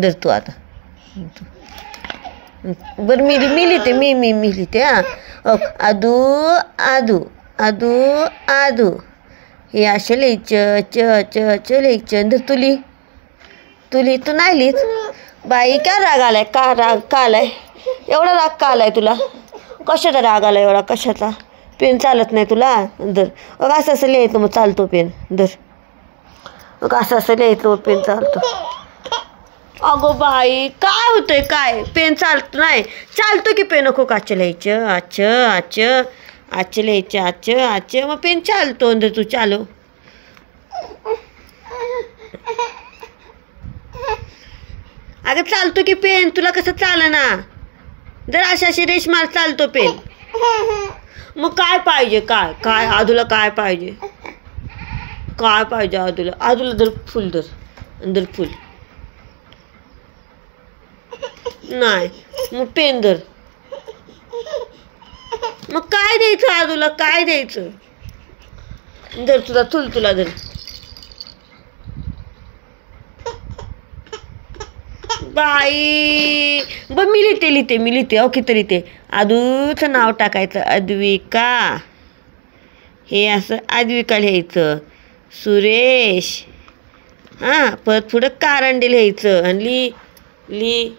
धर तू आता. बरं मी लिहिते मी लिहिते हां. आदू आदू आदू आदू हे असे लिहायचं. च च च लिहायचं. धर तू लिही तू नाही लिहित बाई. काय राग आलाय? का राग का आलाय? एवढा राग का आलाय तुला? कशाचा राग आला एवढा? कशाचा? पेन चालत नाही तुला? धर. असं लिहायचं मग चालतो पेन. धर. असं लिहायचं पेन चालतो. अगो बाई काय होतंय? काय पेन चालत नाही? चालतो की पेन. नको काच लिहायचं. आच लिहायचं. आच मग पेन चालतो. धर तू चालव. अगं चालतो की पेन. तुला कसं चालना? जर अशी रेश मार चालतो पेन. मग काय पाहिजे? काय आदूला काय पाहिजे? काय पाहिजे आदूला धर फुल. धर फुल. नाही मग पेन धर. मग काय द्यायचं आदूला? काय द्यायचं? धर तुला धर. बाई ब मी लिहिते. ओके तरी ते आदूचं नाव टाकायचं अद्विका. हे असं अद्विका लिहायचं. सुरेश हां. परत पुढं कारंडे लिहायचं. आणि ली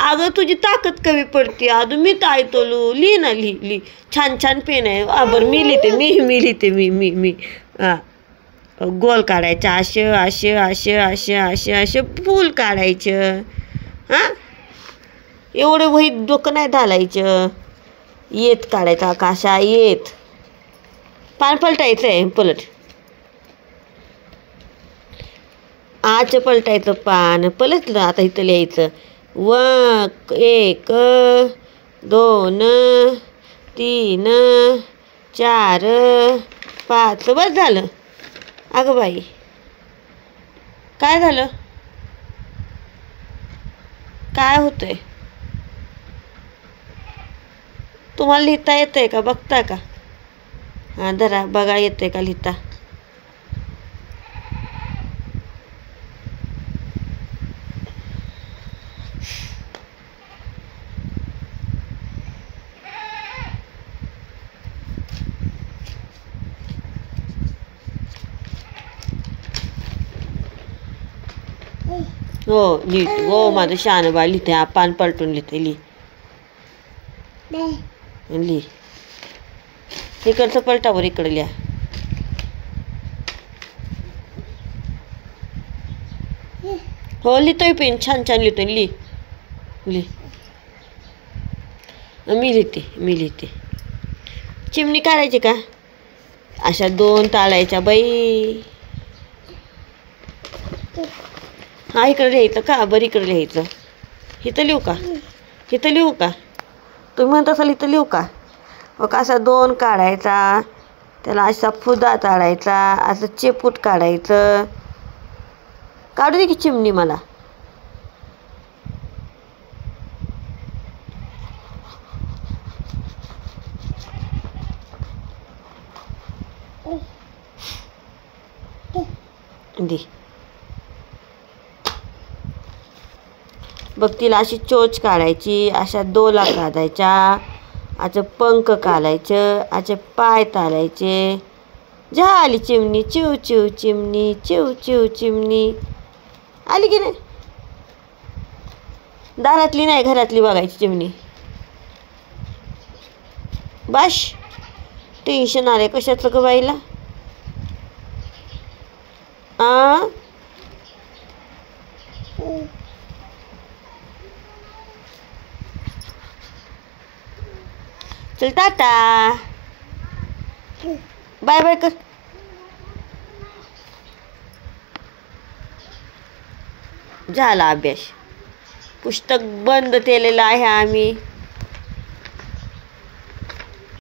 अगं तुझी ताकद कमी पडते आदू. मी काय तोलू? लिही ना लिही. छान पेन आहे. बरं मी लिहिते. मी हां. गोल काढायचं. असे फूल काढायचं. हां. एवढं वहीत डोकं नाही घालायचं. येत काढायचा. काशा येत. पान पलटायचं आहे. पलट. आच पलटायचं पान. पलटलं. आता इथं लिहायचं. 1 2 3 4 5 बस झालं. अगं बाई काय झालं? काय होतंय? तुम्हाला लिहिता येतंय का? बघता का? हां धरा बघा येतंय का लिहिता. हो लिहिते. हो माझं शहाणं बाळ लिहिते. पान पलटून लिहिते. लिही. इकडचं पलटावर इकडे लिहा. हो लिहितोय पेन. छान लिहितोय. लिही. मी लिहिते. चिमणी काढायची का? अशा 2 ताळायच्या बाई. हा इकडे लिहायचं का? बरं इकडे लिहायचं. इथं लिहू का? तुम्ही म्हणत असाल इथं लिहू का? मग असा 2 काढायचा. त्याला असा फुदा काढायचा. असं चेपूट काढायचं. काढू दे की चिमणी मला. दे. बघ तिला अशी चोच काढायची. अशा डोला काढायच्या. असं पंख काढायचं. असे पाय तालायचे. झाली चिमणी. चिव चिमणी. चिव चिमणी. आली की नाही? दारातली नाही घरातली बघायची चिमणी. बाश टेन्शन आले कशाचं ग बाईला? चल टाटा. बाय कर. झाला अभ्यास. पुस्तक बंद केलेलं आहे आम्ही.